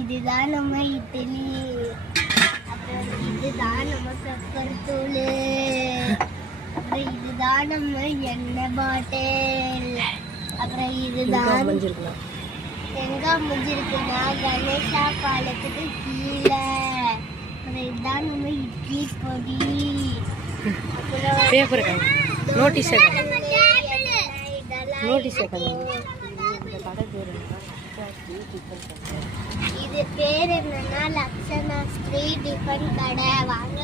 இதுதான் நம்ம இட்லி. அப்புறம் இதுதான் நம்ம பெப்பர் தூள். அப்புறம் இதுதான் நம்ம எண்ணெய் பாட்டில். அப்புறம் இதுதான் எங்க முடிஞ்சிருக்குன்னா கணேசா பாலத்துக்கு கீழே. அப்புறம் இதுதான் நம்ம இட்லி பொடி. அப்புறம் நோட்டீஸ் இது பேர் என்னன்னா லக்ஷனா ஸ்ட்ரீட் டிஃபன் கடை. வாங்க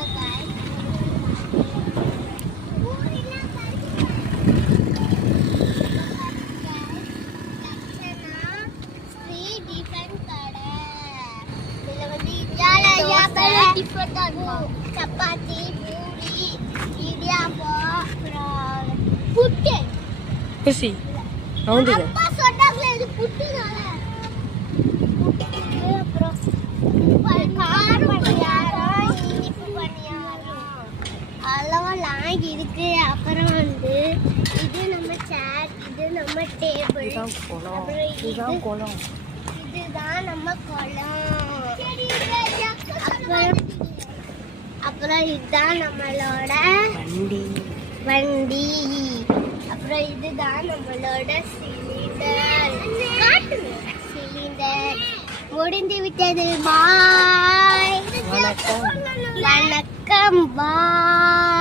சப்பாத்தி, பூரி, இடியாப்பம், அப்புறம் புட்டு. குசி அப்பா சொன்னாங்களே இது புட்டுனால. அப்புறம் பணியாரம், இனிப்பு பணியாரம் அளவெல்லாம் இருக்கு. அப்புறம் இது நம்ம சேர், இது நம்ம டேபிள். இதுதான் நம்ம குளம். அப்புறம் இதுதான் நம்மளோட வண்டி. அப்புறம் இதுதான் நம்மளோட சிலிண்டர். முடிந்து விட்டது. பாய், வணக்கம், பாய்.